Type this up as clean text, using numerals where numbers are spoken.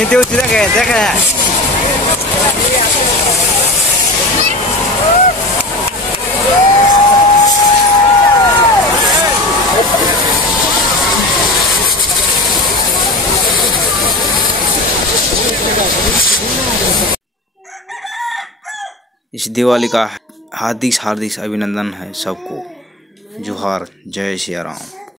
इस दिवाली का हार्दिक हार्दिक अभिनंदन है सबको। जोहार, जय श्री राम।